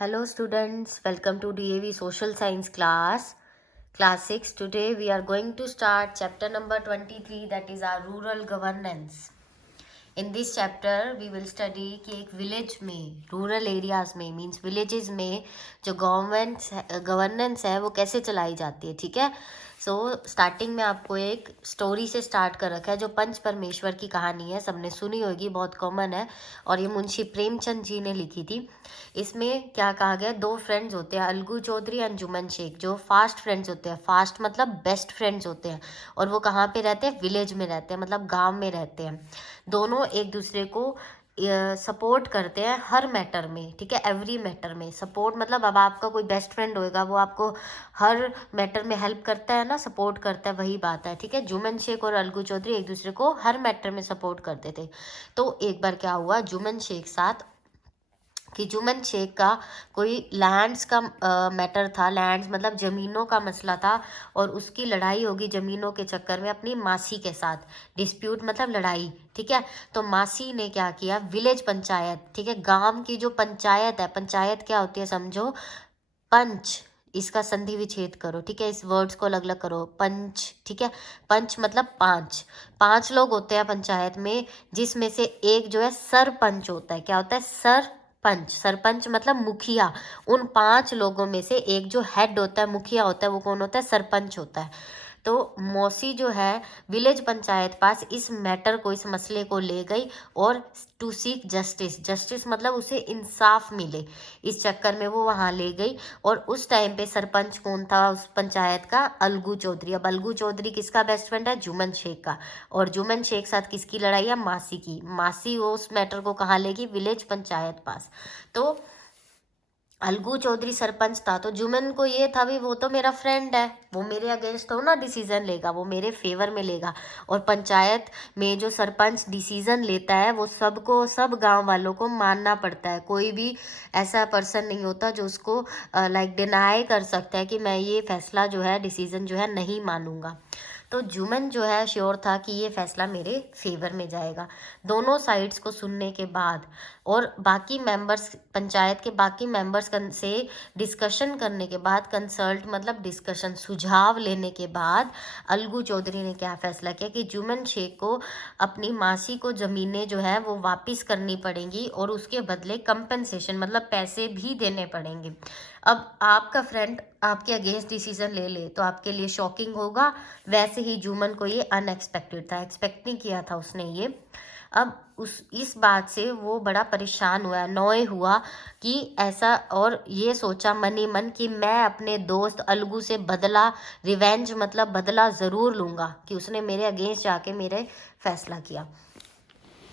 Hello students, welcome to DAV Social Science class 6. Today we are going to start chapter number 23, that is our rural governance. In this chapter we will study कि एक village में, rural areas में means villages में जो governance है वो कैसे चलाई जाती है. ठीक है. स्टार्टिंग में आपको एक स्टोरी से स्टार्ट कर रखा है जो पंच परमेश्वर की कहानी है. सबने सुनी होगी, बहुत कॉमन है और ये मुंशी प्रेमचंद जी ने लिखी थी. इसमें क्या कहा गया, दो फ्रेंड्स होते हैं, अलगू चौधरी, अंजुमन शेख, जो फास्ट फ्रेंड्स होते हैं. फास्ट मतलब बेस्ट फ्रेंड्स होते हैं. और वो कहाँ पे रहते हैं, विलेज में रहते हैं, मतलब गांव में रहते हैं. दोनों एक दूसरे को सपोर्ट करते हैं हर मैटर में. ठीक है, एवरी मैटर में सपोर्ट मतलब अब आपका कोई बेस्ट फ्रेंड होएगा वो आपको हर मैटर में हेल्प करता है ना, सपोर्ट करता है, वही बात है. ठीक है, जुमन शेख और अलगू चौधरी एक दूसरे को हर मैटर में सपोर्ट करते थे. तो एक बार क्या हुआ, जुमन शेख साथ कि जुमन शेख का कोई लैंड्स का मैटर था. लैंड्स मतलब ज़मीनों का मसला था और उसकी लड़ाई होगी ज़मीनों के चक्कर में अपनी मासी के साथ. डिस्प्यूट मतलब लड़ाई. ठीक है, तो मासी ने क्या किया, विलेज पंचायत, ठीक है, गांव की जो पंचायत है, पंचायत क्या होती है समझो, पंच, इसका संधि विच्छेद करो. ठीक है, इस वर्ड्स को अलग अलग करो, पंच. ठीक है, पंच मतलब पांच. पांच लोग होते हैं पंचायत में, जिसमें से एक जो है सरपंच होता है. क्या होता है, सरपंच. सरपंच मतलब मुखिया. उन पांच लोगों में से एक जो हेड होता है, मुखिया होता है, वो कौन होता है, सरपंच होता है. तो मौसी जो है विलेज पंचायत पास इस मैटर को, इस मसले को ले गई और टू सीक जस्टिस. जस्टिस मतलब उसे इंसाफ मिले, इस चक्कर में वो वहाँ ले गई. और उस टाइम पे सरपंच कौन था उस पंचायत का, अलगू चौधरी. अब अलगू चौधरी किसका बेस्ट फ्रेंड है, जुमन शेख का. और जुमन शेख साथ किसकी लड़ाई है, मासी की. मासी वो उस मैटर को कहाँ लेगी, विलेज पंचायत पास. तो अलगू चौधरी सरपंच था, तो जुमन को ये था भी वो तो मेरा फ्रेंड है, वो मेरे अगेंस्ट हो ना डिसीजन लेगा, वो मेरे फेवर में लेगा. और पंचायत में जो सरपंच डिसीजन लेता है वो सबको, सब गांव वालों को मानना पड़ता है. कोई भी ऐसा पर्सन नहीं होता जो उसको लाइक डिनाई कर सकता है कि मैं ये फैसला जो है, डिसीजन जो है नहीं मानूंगा. तो जुमन जो है श्योर था कि ये फैसला मेरे फेवर में जाएगा. दोनों साइड्स को सुनने के बाद और बाकी मेंबर्स, पंचायत के बाकी मेंबर्स से डिस्कशन करने के बाद, कंसल्ट मतलब डिस्कशन, सुझाव लेने के बाद अलगू चौधरी ने क्या फैसला किया कि जुमन शेख को अपनी मासी को ज़मीनें जो है वो वापस करनी पड़ेंगी और उसके बदले कंपनसेशन मतलब पैसे भी देने पड़ेंगे. अब आपका फ्रेंड आपके अगेंस्ट डिसीजन ले ले तो आपके लिए शॉकिंग होगा. वैसे ही जुमन को ये अनएक्सपेक्टेड था, एक्सपेक्ट नहीं किया था उसने ये. अब इस बात से वो बड़ा परेशान हुआ, नॉय हुआ कि ऐसा, और ये सोचा मन ही मन कि मैं अपने दोस्त अलगू से बदला, रिवेंज मतलब बदला ज़रूर लूँगा कि उसने मेरे अगेंस्ट जाके मेरे फैसला किया.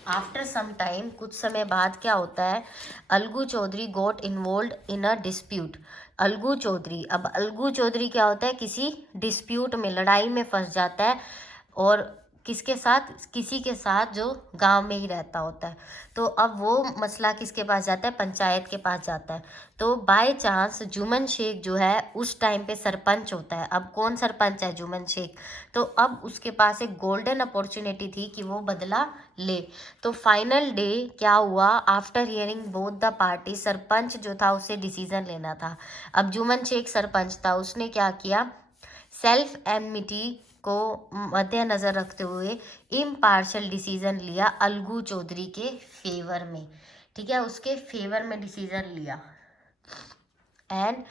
आफ्टर सम टाइम, कुछ समय बाद क्या होता है, Algu Chaudhary got involve in a dispute. Algu Chaudhary, अब अलगू चौधरी क्या होता है, किसी डिस्प्यूट में, लड़ाई में फंस जाता है. और किसके साथ, किसी के साथ जो गांव में ही रहता होता है. तो अब वो मसला किसके पास जाता है, पंचायत के पास जाता है. तो बाय चांस जुमन शेख जो है उस टाइम पे सरपंच होता है. अब कौन सरपंच है, जुमन शेख. तो अब उसके पास एक गोल्डन अपॉर्चुनिटी थी कि वो बदला ले. तो फाइनल डे क्या हुआ, after hearing both the party, sarpanch जो था उसे डिसीजन लेना था. अब जुमन शेख सरपंच था, उसने क्या किया, सेल्फ एनमिटी को मद्देनजर रखते हुए इम्पार्शल डिसीजन लिया अलगू चौधरी के फेवर में. ठीक है, उसके फेवर में डिसीजन लिया. एंड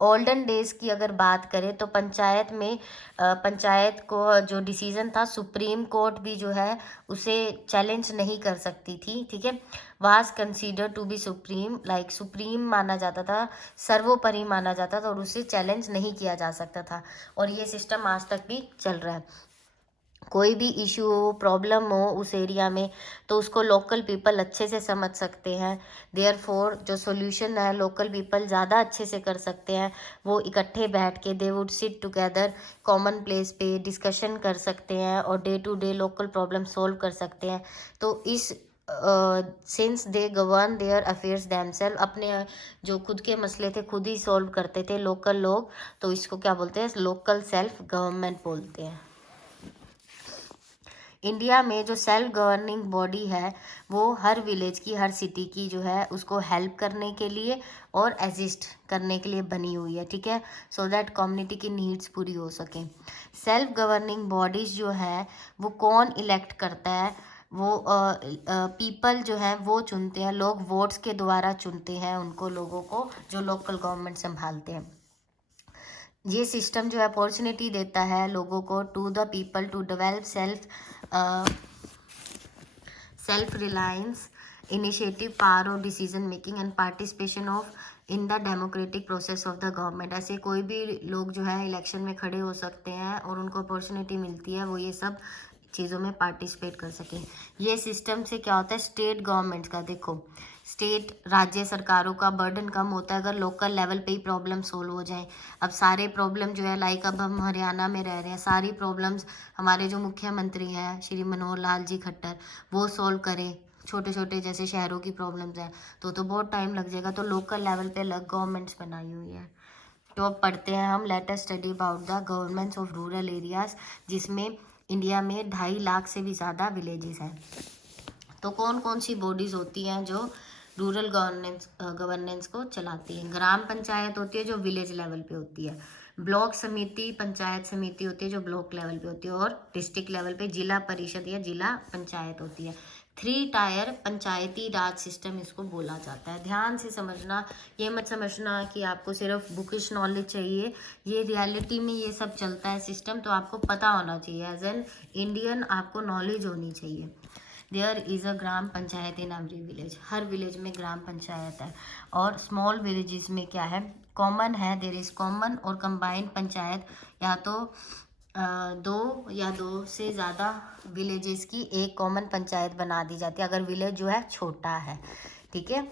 ओल्डन डेज की अगर बात करें तो पंचायत में पंचायत को जो डिसीजन था, सुप्रीम कोर्ट भी जो है उसे चैलेंज नहीं कर सकती थी. ठीक है, was consider to be supreme, like supreme माना जाता था, सर्वोपरि माना जाता था और उसे चैलेंज नहीं किया जा सकता था. और ये सिस्टम आज तक भी चल रहा है. कोई भी इशू हो, प्रॉब्लम हो उस एरिया में, तो उसको लोकल पीपल अच्छे से समझ सकते हैं. देयरफॉर जो सॉल्यूशन है लोकल पीपल ज़्यादा अच्छे से कर सकते हैं. वो इकट्ठे बैठ के, they would sit together, common place पे डिस्कशन कर सकते हैं और day to day local problem solve कर सकते हैं. तो इस since they govern their affairs themselves, अपने जो खुद के मसले थे खुद ही सॉल्व करते थे लोकल लोग, तो इसको क्या बोलते हैं, लोकल सेल्फ गवर्नमेंट बोलते हैं. इंडिया में जो सेल्फ गवर्निंग बॉडी है वो हर विलेज की, हर सिटी की जो है उसको हेल्प करने के लिए और असिस्ट करने के लिए बनी हुई है, ठीक है, सो दैट कम्युनिटी की नीड्स पूरी हो सकें। सेल्फ गवर्निंग बॉडीज जो है वो कौन इलेक्ट करता है, वो पीपल जो है वो चुनते हैं, लोग वोट्स के द्वारा चुनते हैं उनको, लोगों को जो लोकल गवर्नमेंट संभालते हैं। ये सिस्टम जो है अपॉर्चुनिटी देता है लोगों को to the people to develop self reliance, initiative, power of decision making and participation of in the democratic process of the government. ऐसे कोई भी लोग जो है इलेक्शन में खड़े हो सकते हैं और उनको अपॉर्चुनिटी मिलती है वो ये सब चीज़ों में पार्टिसिपेट कर सकें। ये सिस्टम से क्या होता है, स्टेट गवर्नमेंट का, देखो स्टेट राज्य सरकारों का बर्डन कम होता है अगर लोकल लेवल पे ही प्रॉब्लम सोल्व हो जाए। अब सारे प्रॉब्लम जो है, लाइक अब हम हरियाणा में रह रहे हैं, सारी प्रॉब्लम्स हमारे जो मुख्यमंत्री हैं श्री मनोहर लाल जी खट्टर वो सोल्व करें, छोटे छोटे जैसे शहरों की प्रॉब्लम्स हैं, तो बहुत टाइम लग जाएगा। तो लोकल लेवल पे अलग गवर्नमेंट्स बनाई हुई है। तो अब पढ़ते हैं हम, let us study about the governments of rural areas, जिसमें इंडिया में 2.5 लाख से भी ज़्यादा विलेजेस हैं। तो कौन कौन सी बॉडीज़ होती हैं जो रूरल गवर्नेंस को चलाती हैं। ग्राम पंचायत होती है जो विलेज लेवल पे होती है, ब्लॉक समिति, पंचायत समिति होती है जो ब्लॉक लेवल पे होती है, और डिस्ट्रिक्ट लेवल पे जिला परिषद या जिला पंचायत होती है। 3 टायर पंचायती राज सिस्टम इसको बोला जाता है। ध्यान से समझना, ये मत समझना कि आपको सिर्फ बुकिश नॉलेज चाहिए, ये रियलिटी में ये सब चलता है सिस्टम, तो आपको पता होना चाहिए, एज एन इंडियन आपको नॉलेज होनी चाहिए। There is a gram panchayat in every village, हर विलेज में ग्राम पंचायत है। और स्मॉल विलेजेस में क्या है, कॉमन है, देयर इज़ कॉमन और कंबाइंड पंचायत, या तो दो या दो से ज़्यादा विलेजेस की एक कॉमन पंचायत बना दी जाती है अगर विलेज जो है छोटा है, ठीक है।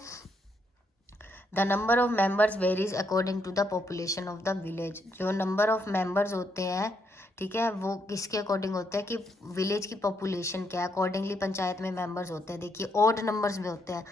The number of members varies according to the population of the village, जो नंबर ऑफ मेंबर्स होते हैं, ठीक है, वो किसके अकॉर्डिंग होता है कि विलेज की पॉपुलेशन क्या है, अकॉर्डिंगली पंचायत में मेंबर्स होते हैं। देखिए ऑड नंबर्स में होते हैं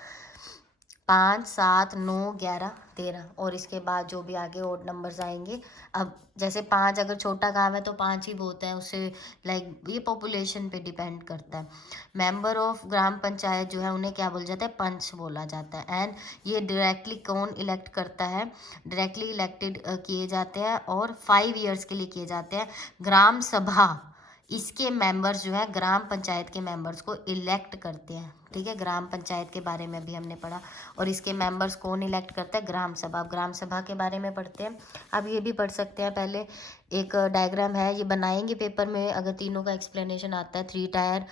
5, 7, 9, 11, 13, और इसके बाद जो भी आगे ऑड नंबर्स आएंगे। अब जैसे 5 अगर छोटा गांव है तो 5 ही बहुत है, उससे लाइक ये पॉपुलेशन पे डिपेंड करता है। मेंबर ऑफ ग्राम पंचायत जो है उन्हें क्या बोला जाता है, पंच बोला जाता है। एंड ये डायरेक्टली कौन इलेक्ट करता है, डायरेक्टली इलेक्टेड किए जाते हैं और 5 ईयर्स के लिए किए जाते हैं। ग्राम सभा, इसके मेंबर्स जो है ग्राम पंचायत के मेंबर्स को इलेक्ट करते हैं, ठीक है, ग्राम पंचायत के बारे में भी हमने पढ़ा। और इसके मेंबर्स कौन इलेक्ट करता है, ग्राम सभा। अब ग्राम सभा के बारे में पढ़ते हैं। अब ये भी पढ़ सकते हैं, पहले एक डायग्राम है, ये बनाएंगे पेपर में, अगर तीनों का एक्सप्लेनेशन आता है। 3 टायर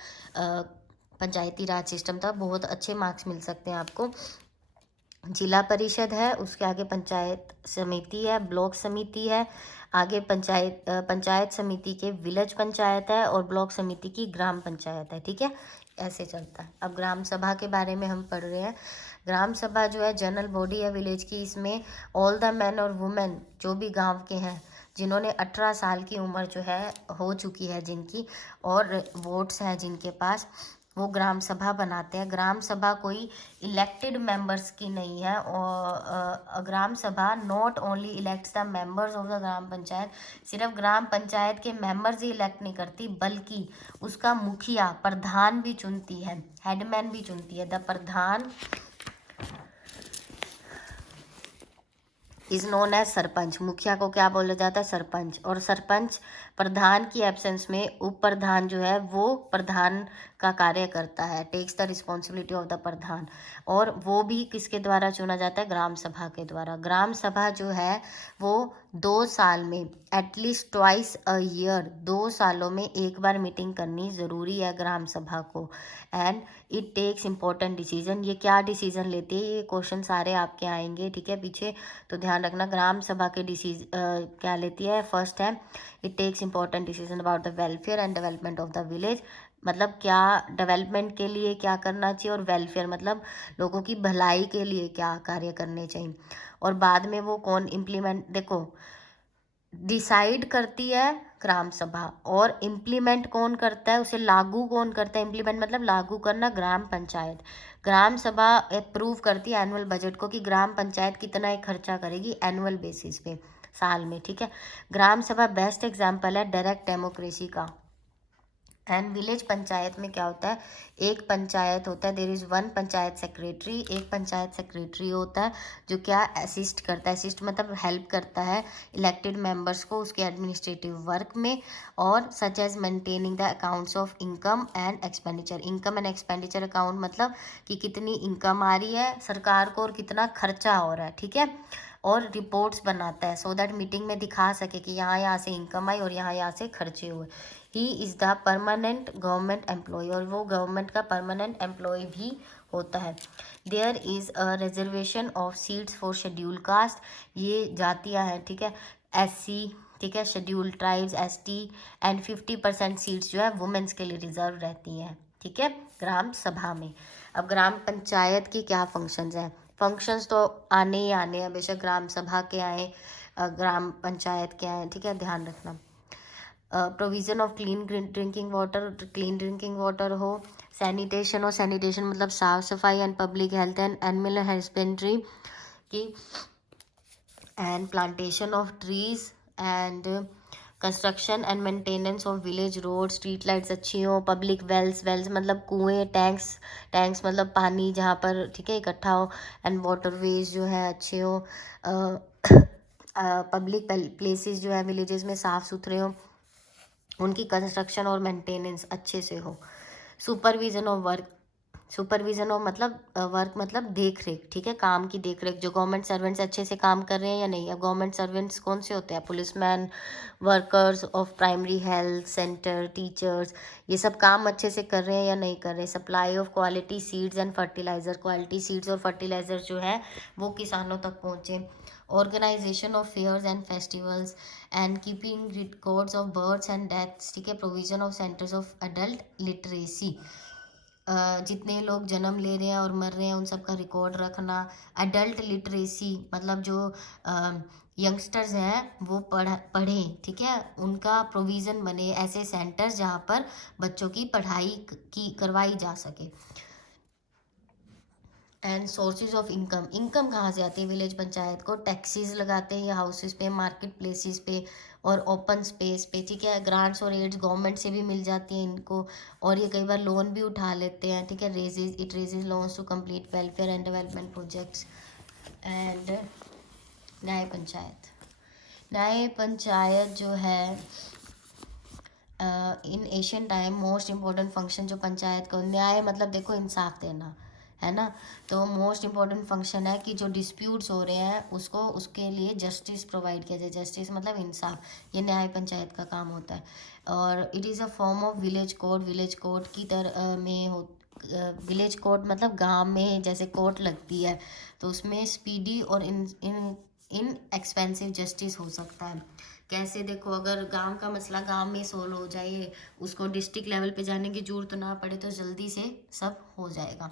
पंचायती राज सिस्टम था, बहुत अच्छे मार्क्स मिल सकते हैं आपको। जिला परिषद है, उसके आगे पंचायत समिति है, ब्लॉक समिति है, आगे पंचायत समिति के विलेज पंचायत है, और ब्लॉक समिति की ग्राम पंचायत है, ठीक है, ऐसे चलता है। अब ग्राम सभा के बारे में हम पढ़ रहे हैं। ग्राम सभा जो है जनरल बॉडी है विलेज की, इसमें ऑल द मैन और वुमेन जो भी गांव के हैं, जिन्होंने 18 साल की उम्र जो है हो चुकी है जिनकी, और वोट्स हैं जिनके पास, वो ग्राम सभा बनाते हैं। ग्राम सभा कोई इलेक्टेड मेंबर्स की नहीं है, और gram sabha not only elects the members of the gram panchayat, सिर्फ ग्राम पंचायत के मेंबर्स ही इलेक्ट नहीं करती, बल्कि उसका मुखिया, प्रधान भी चुनती है, हेडमैन भी चुनती है। The pradhan is known as sarpanch, मुखिया को क्या बोला जाता है, सरपंच। और सरपंच प्रधान की एब्सेंस में उप प्रधान जो है वो प्रधान का कार्य करता है, takes the responsibility of the pradhan, और वो भी किसके द्वारा चुना जाता है, ग्राम सभा के द्वारा। ग्राम सभा जो है वो 2 साल में, एटलीस्ट ट्वाइस अ ईयर, 2 सालों में एक बार मीटिंग करनी ज़रूरी है ग्राम सभा को। And it takes important decision, ये क्या डिसीजन लेती है, ये क्वेश्चन सारे आपके आएंगे, ठीक है, पीछे, तो ध्यान रखना। ग्राम सभा के क्या लेती है, फर्स्ट है it takes important decision about the welfare and development of the village, मतलब क्या डेवलपमेंट के लिए क्या करना चाहिए, और वेलफेयर मतलब लोगों की भलाई के लिए क्या कार्य करने चाहिए। और बाद में वो कौन इम्प्लीमेंट, देखो डिसाइड करती है ग्राम सभा, और इम्प्लीमेंट कौन करता है, उसे लागू कौन करता है, इम्प्लीमेंट मतलब लागू करना, ग्राम पंचायत। ग्राम सभा अप्रूव करती है एनुअल बजट को, कि ग्राम पंचायत कितना एक खर्चा करेगी एनुअल बेसिस पे, साल में, ठीक है। ग्राम सभा बेस्ट एग्जाम्पल है डायरेक्ट डेमोक्रेसी का, एंड विलेज पंचायत में क्या होता है, एक पंचायत होता है, there is one panchayat secretary, एक पंचायत सेक्रेटरी होता है जो क्या असिस्ट करता है, असिस्ट मतलब हेल्प करता है इलेक्टेड मेंबर्स को उसके एडमिनिस्ट्रेटिव वर्क में, और such as maintaining the accounts of income and expenditure. Income and expenditure account मतलब कि कितनी इनकम आ रही है सरकार को और कितना खर्चा हो रहा है, ठीक है, और रिपोर्ट्स बनाता है सो दैट मीटिंग में दिखा सके कि यहाँ से इनकम आई और यहाँ से खर्चे हुए। He is the permanent government employee, और वो गवर्नमेंट का परमानेंट एम्प्लॉय भी होता है। There is a reservation of seats for schedule caste, ये जातियाँ हैं, ठीक है, SC, ठीक है, schedule tribes ST, and 50% seats जो है वुमेन्स के लिए रिजर्व रहती हैं, ठीक है, ग्राम सभा में। अब ग्राम पंचायत की क्या फंक्शंस हैं, फंक्शंस तो आने ही आने हैं, बेशक ग्राम सभा के आए ग्राम पंचायत के आए, ठीक है, ध्यान रखना। Provision of clean drinking water, clean drinking water हो, सैनिटेशन हो, सैनिटेशन मतलब साफ़ सफाई, and public health and animal husbandry की, and plantation of trees, and construction and maintenance of village road, street lights अच्छी हो, पब्लिक वेल्स, वेल्स मतलब कुएँ, टैंक्स, टैंक्स मतलब पानी जहाँ पर, ठीक है, इकट्ठा हो, एंड वाटरवेज जो है अच्छे हो, पब्लिक प्लेसेस जो है विलेजेस में साफ़ सुथरे हो, उनकी कंस्ट्रक्शन और मेंटेनेंस अच्छे से हो। Supervision of work, supervision of मतलब वर्क मतलब देख रेख, ठीक है, काम की देख रेख, जो गवर्नमेंट सर्वेंट्स अच्छे से काम कर रहे हैं या नहीं। अब गवर्नमेंट सर्वेंट्स कौन से होते हैं, policeman, workers of primary health centre, teachers, ये सब काम अच्छे से कर रहे हैं या नहीं कर रहे। Supply of quality seeds and fertiliser, quality seeds और फर्टिलाइज़र जो है वो किसानों तक पहुँचे। Organisation of fairs and festivals, and keeping records of births and deaths, ठीक है, provision of centres of adult literacy, जितने लोग जन्म ले रहे हैं और मर रहे हैं उन सब का रिकॉर्ड रखना। अडल्ट लिटरेसी मतलब जो यंगस्टर्स हैं वो पढ़ें, ठीक है, उनका प्रोविज़न बने ऐसे सेंटर्स जहाँ पर बच्चों की पढ़ाई की करवाई जा सके। And sources of income, income कहाँ से आती है विलेज पंचायत को, टैक्सेस लगाते हैं या हाउसेस पे, मार्केट प्लेसेस पे और ओपन स्पेस पे, ठीक है, ग्रांट्स और एड्स गवर्नमेंट से भी मिल जाती हैं इनको, और ये कई बार लोन भी उठा लेते हैं, ठीक है, it raises loans to complete welfare and development projects. And nyaya panchayat, nyaya panchayat जो है in Asian time most important function जो पंचायत को, न्याय मतलब देखो इंसाफ देना है ना, तो मोस्ट इम्पोर्टेंट फंक्शन है कि जो डिस्प्यूट्स हो रहे हैं उसको उसके लिए जस्टिस प्रोवाइड किया जाए, जस्टिस मतलब इंसाफ, ये न्याय पंचायत का काम होता है। और it is a form of village court, village court की तरह में हो, विलेज कोर्ट मतलब गांव में जैसे कोर्ट लगती है तो उसमें स्पीडी और इन इन इन एक्सपेंसिव जस्टिस हो सकता है। कैसे, देखो अगर गांव का मसला गांव में सोल्व हो जाए, उसको डिस्ट्रिक्ट लेवल पे जाने की जरूरत ना पड़े तो जल्दी से सब हो जाएगा।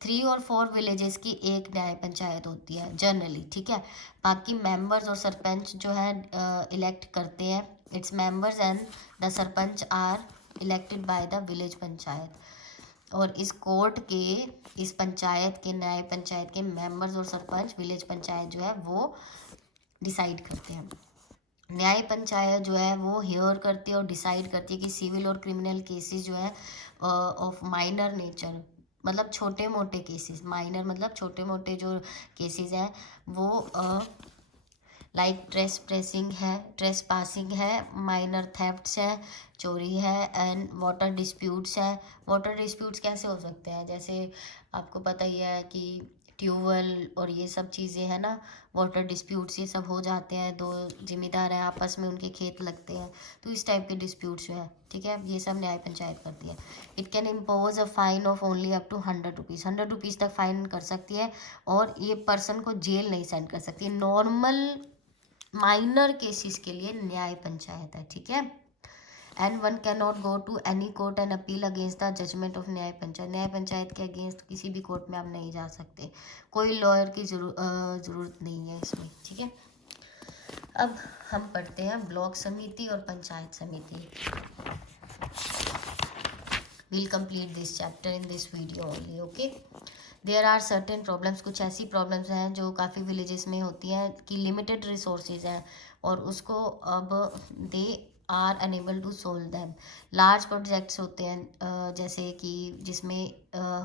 3 और 4 विलेजेस की एक न्याय पंचायत होती है जनरली, ठीक है, बाकी मेंबर्स और सरपंच जो है इलेक्ट करते हैं, its members and the sarpanch are elected by the village panchayat. और इस कोर्ट के, इस पंचायत के, न्याय पंचायत के मेंबर्स और सरपंच विलेज पंचायत जो है वो डिसाइड करते हैं। न्याय पंचायत जो है वो हियर करती है और डिसाइड करती है कि सिविल और क्रिमिनल केसेस जो है ऑफ माइनर नेचर मतलब छोटे मोटे केसेस, माइनर मतलब छोटे मोटे जो केसेस हैं वो लाइक ट्रेस प्रेसिंग है, ट्रेस पासिंग है, माइनर थेफ्ट्स है, चोरी है, एंड वाटर डिस्प्यूट्स है। वाटर डिस्प्यूट्स कैसे हो सकते हैं, जैसे आपको पता ही है कि ट्यूबवेल और ये सब चीज़ें हैं ना, वाटर डिस्प्यूट्स ये सब हो जाते हैं, दो जिम्मेदार हैं आपस में उनके खेत लगते हैं, तो इस टाइप के डिस्प्यूट्स जो है, ठीक है, ये सब न्याय पंचायत करती है। It can impose a fine of only up to 100 rupees, 100 rupees तक फाइन कर सकती है, और ये पर्सन को जेल नहीं सेंड कर सकती। नॉर्मल माइनर केसेस के लिए न्याय पंचायत है, ठीक है। And one can not go to any court and appeal against the judgment of nyaya panchayat, nyaya panchayat के अगेंस्ट किसी भी कोर्ट में आप नहीं जा सकते, कोई लॉयर की ज़रूरत नहीं है इसमें, ठीक है। अब हम पढ़ते हैं ब्लॉक समिति और पंचायत समिति। we'll complete this chapter in this video only, okay. there are certain problems, कुछ ऐसी प्रॉब्लम्स हैं जो काफ़ी विलेजेस में होती हैं कि लिमिटेड रिसोर्सेज हैं और उसको अब they are unable to solve them. Large projects होते हैं जैसे कि जिसमें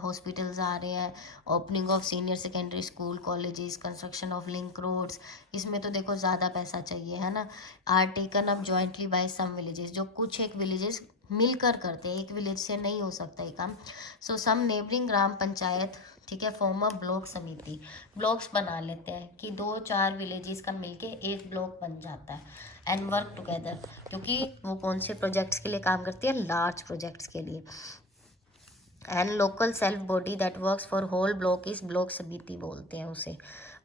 हॉस्पिटल्स आ रहे हैं, opening of senior secondary school colleges, construction of link roads, इसमें तो देखो ज़्यादा पैसा चाहिए है ना। Are taken up jointly by some villages, जो कुछ एक विलेजेस मिलकर करते हैं, एक विलेज से नहीं हो सकता ये काम। सो सम नेबरिंग ग्राम पंचायत, ठीक है, फॉर्म अ ब्लॉक समिति, ब्लॉक्स बना लेते हैं कि 2-4 विलेजेस का मिलके एक ब्लॉक बन जाता है एंड वर्क टुगेदर, क्योंकि वो कौन से प्रोजेक्ट्स के लिए काम करती है, लार्ज प्रोजेक्ट्स के लिए। And local self body that works for whole block is block samiti बोलते हैं उसे।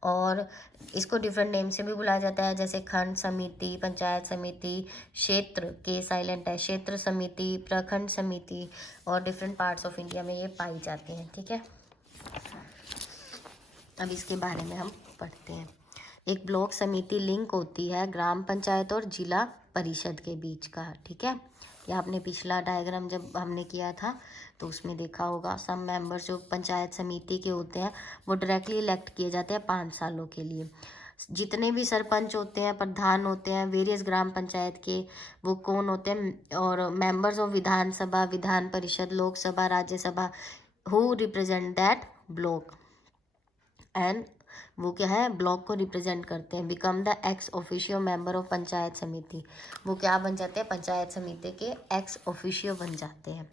और इसको डिफरेंट नेम से भी बुलाया जाता है, जैसे खंड समिति, पंचायत समिति, क्षेत्र के साइलेंट है, क्षेत्र समिति, प्रखंड समिति, और डिफरेंट पार्ट्स ऑफ इंडिया में ये पाई जाती हैं। ठीक है, अब इसके बारे में हम पढ़ते हैं। एक ब्लॉक समिति लिंक होती है ग्राम पंचायत और जिला परिषद के बीच का। ठीक है, ये आपने पिछला डायग्राम जब हमने किया था तो उसमें देखा होगा। सम मेंबर्स जो पंचायत समिति के होते हैं वो डायरेक्टली इलेक्ट किए जाते हैं 5 सालों के लिए। जितने भी सरपंच होते हैं, प्रधान होते हैं वेरियस ग्राम पंचायत के, वो कौन होते हैं, और members of Vidhan Sabha, Vidhan Parishad, Lok Sabha, Rajya Sabha, who represent that block, and वो क्या है, ब्लॉक को रिप्रेजेंट करते हैं। Become the ex officio member of panchayat समिति, वो क्या बन जाते हैं, पंचायत समिति के एक्स ऑफिशियो बन जाते हैं।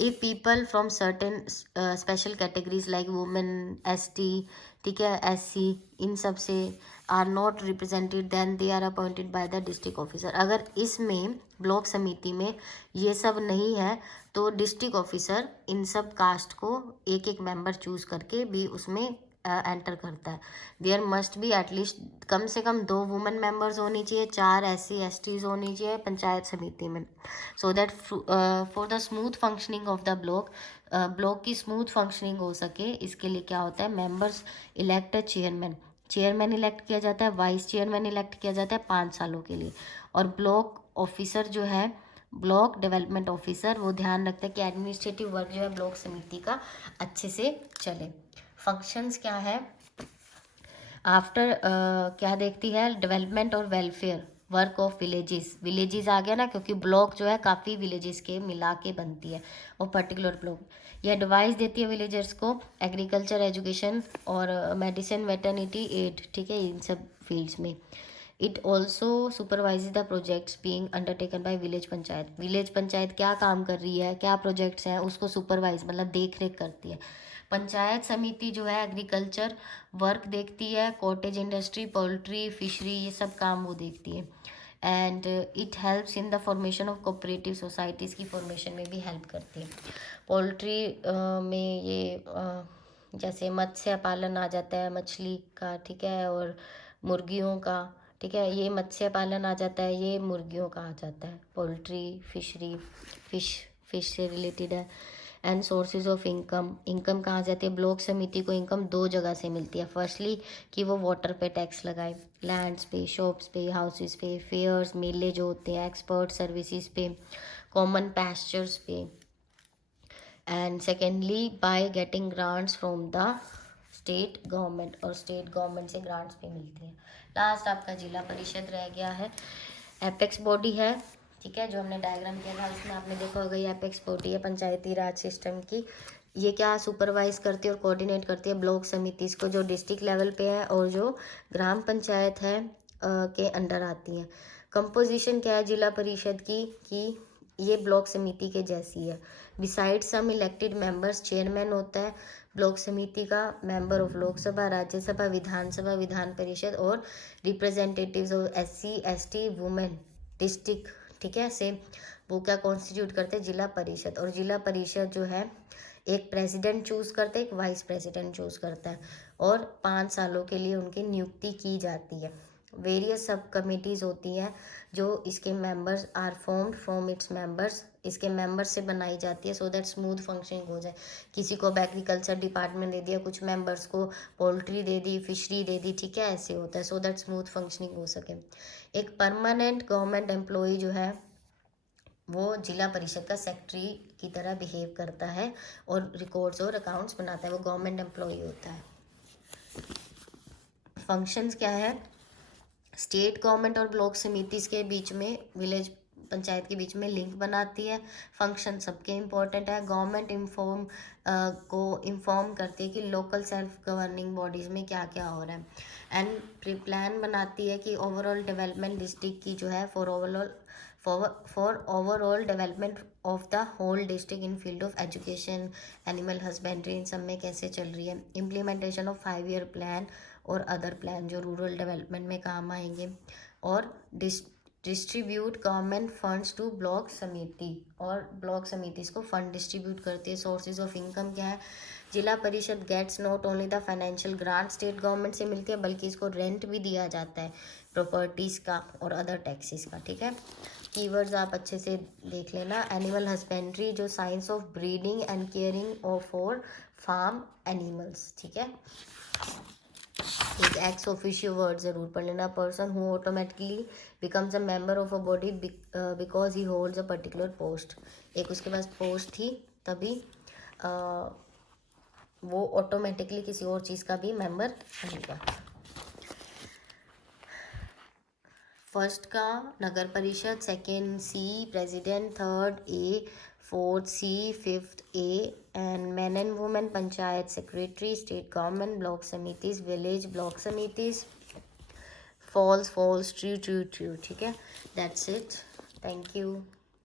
A people from certain special categories like women, ST, ठीक है, एससी, इन सब से are not represented then they are appointed by the district officer. अगर इसमें ब्लॉक समिति में ये सब नहीं है तो डिस्ट्रिक्ट ऑफिसर इन सब कास्ट को एक एक मेंबर चूज करके भी उसमें एंटर करता है। देयर मस्ट बी एटलीस्ट कम से कम 2 वुमेन मेंबर्स होनी चाहिए, 4 SC STs होनी चाहिए पंचायत समिति में, so that for the smooth functioning of the block, block की स्मूथ फंक्शनिंग हो सके, इसके लिए क्या होता है, members elect chairman, chairman elect किया जाता है, वाइस चेयरमैन इलेक्ट किया जाता है 5 सालों के लिए। और ब्लॉक ऑफिसर जो है, ब्लॉक डेवलपमेंट ऑफिसर, वो ध्यान रखता है कि एडमिनिस्ट्रेटिव वर्क जो है ब्लॉक समिति का अच्छे से चले। फंक्शंस क्या है, आफ्टर क्या देखती है, डेवलपमेंट और welfare work of villages, villages आ गया ना, क्योंकि ब्लॉक जो है काफ़ी विलेजेस के मिला के बनती है और पर्टिकुलर ब्लॉक। यह एडवाइस देती है विलेजर्स को एग्रीकल्चर, एजुकेशन और मेडिसिन, वेटर्निटी एड, ठीक है, इन सब फील्ड्स में। It also supervise the projects being undertaken by village panchayat, village panchayat क्या काम कर रही है, क्या प्रोजेक्ट्स हैं, उसको सुपरवाइज मतलब देख रेख करती है। पंचायत समिति जो है एग्रीकल्चर वर्क देखती है, कॉटेज इंडस्ट्री, पोल्ट्री, फिशरी, ये सब काम वो देखती है। And it helps in the formation of cooperative societies की फॉर्मेशन में भी हेल्प करती है। पोल्ट्री में ये जैसे मत्स्य पालन आ जाता है, मछली का, ठीक है, और मुर्गियों का, ठीक है, ये मत्स्य पालन आ जाता है, ये मुर्गियों का आ जाता है, पोल्ट्री, फिशरी, फिश से रिलेटेड है। And sources of income, income कहाँ जाती है, ब्लॉक समिति को इनकम 2 जगह से मिलती है। फर्स्टली कि वो वाटर पे टैक्स लगाए, लैंड्स पे, शॉप्स पे, हाउसेस पे, फेयर्स, मेले जो होते हैं, एक्सपर्ट सर्विसेज पे, कॉमन पैस्चर्स पे। And secondly by getting grants from the state government, और स्टेट गवर्नमेंट से ग्रांट्स भी मिलती हैं। लास्ट आपका जिला परिषद रह गया है, एपेक्स बॉडी है, ठीक है, जो हमने डायग्राम किया था उसमें आपने देखा होगा, ये एपेक्स बॉडी है पंचायती राज सिस्टम की। ये क्या सुपरवाइज करती है और कोऑर्डिनेट करती है ब्लॉक समितिस को जो डिस्ट्रिक्ट लेवल पे है और जो ग्राम पंचायत है के अंडर आती हैं। कंपोजिशन क्या है जिला परिषद की कि ये ब्लॉक समिति के जैसी है। बिसाइड सम इलेक्टेड मेंबर्स, चेयरमैन होता है ब्लॉक समिति का, मेंबर ऑफ लोकसभा, राज्यसभा, विधानसभा, विधान परिषद, और representatives of SC ST, women, district, ठीक है, से वो क्या कॉन्स्टिट्यूट करते हैं, जिला परिषद। और जिला परिषद जो है एक प्रेसिडेंट चूज करते हैं, एक वाइस प्रेसिडेंट चूज करता है, और 5 सालों के लिए उनकी नियुक्ति की जाती है। वेरियस सब कमिटीज़ होती हैं जो इसके members are formed from its members, इसके मेंबर्स से बनाई जाती है, सो दैट स्मूथ फंक्शनिंग हो जाए। किसी को एग्रीकल्चर डिपार्टमेंट दे दिया, कुछ मेंबर्स को पोल्ट्री दे दी, फिशरी दे दी, ठीक है, ऐसे होता है, सो दैट स्मूथ फंक्शनिंग हो सके। एक परमानेंट गवर्नमेंट एम्प्लॉई जो है वो जिला परिषद का सेक्रेटरी की तरह बिहेव करता है और रिकॉर्ड्स और अकाउंट्स बनाता है, वो गवर्नमेंट एम्प्लॉई होता है। फंक्शंस क्या है, स्टेट गवर्नमेंट और ब्लॉक समिति के बीच में विलेज पंचायत के बीच में लिंक बनाती है। फंक्शन सबके इम्पोर्टेंट है। गवर्नमेंट इंफॉर्म करती है कि लोकल सेल्फ गवर्निंग बॉडीज़ में क्या क्या हो रहा है। एंड प्री प्लान बनाती है कि ओवरऑल डेवलपमेंट डिस्ट्रिक्ट की जो है for overall development of the whole district in field of education, animal husbandry, इन सब में कैसे चल रही है। इम्प्लीमेंटेशन ऑफ 5 ईयर प्लान और अदर प्लान जो रूरल डेवलपमेंट में काम आएंगे। और distribute government funds to block samiti, और ब्लॉक समिति को फंड डिस्ट्रीब्यूट करती है। सोर्सेज ऑफ इनकम क्या है। Zila parishad gets not only the financial grant state government से मिलती है, बल्कि इसको रेंट भी दिया जाता है प्रॉपर्टीज़ का और अदर टैक्सेस का। ठीक है, कीवर्ड्स आप अच्छे से देख लेना। एनिमल हस्बेंड्री जो science of breeding and caring of for farm animals. ठीक है, एक एक्स ऑफिशियो वर्ड जरूर पढ़ लेना। Person who automatically becomes a member of a body because he holds a particular post. एक उसके पास पोस्ट थी तभी वो ऑटोमेटिकली किसी और चीज़ का भी मेंबर बनेगा। फर्स्ट का nagar parishad, second C president, third A, fourth C, fifth A, and man and women panchayat secretary, state government, block samitis, village block samitis, false true. ठीक है, दैट्स इट, थैंक यू।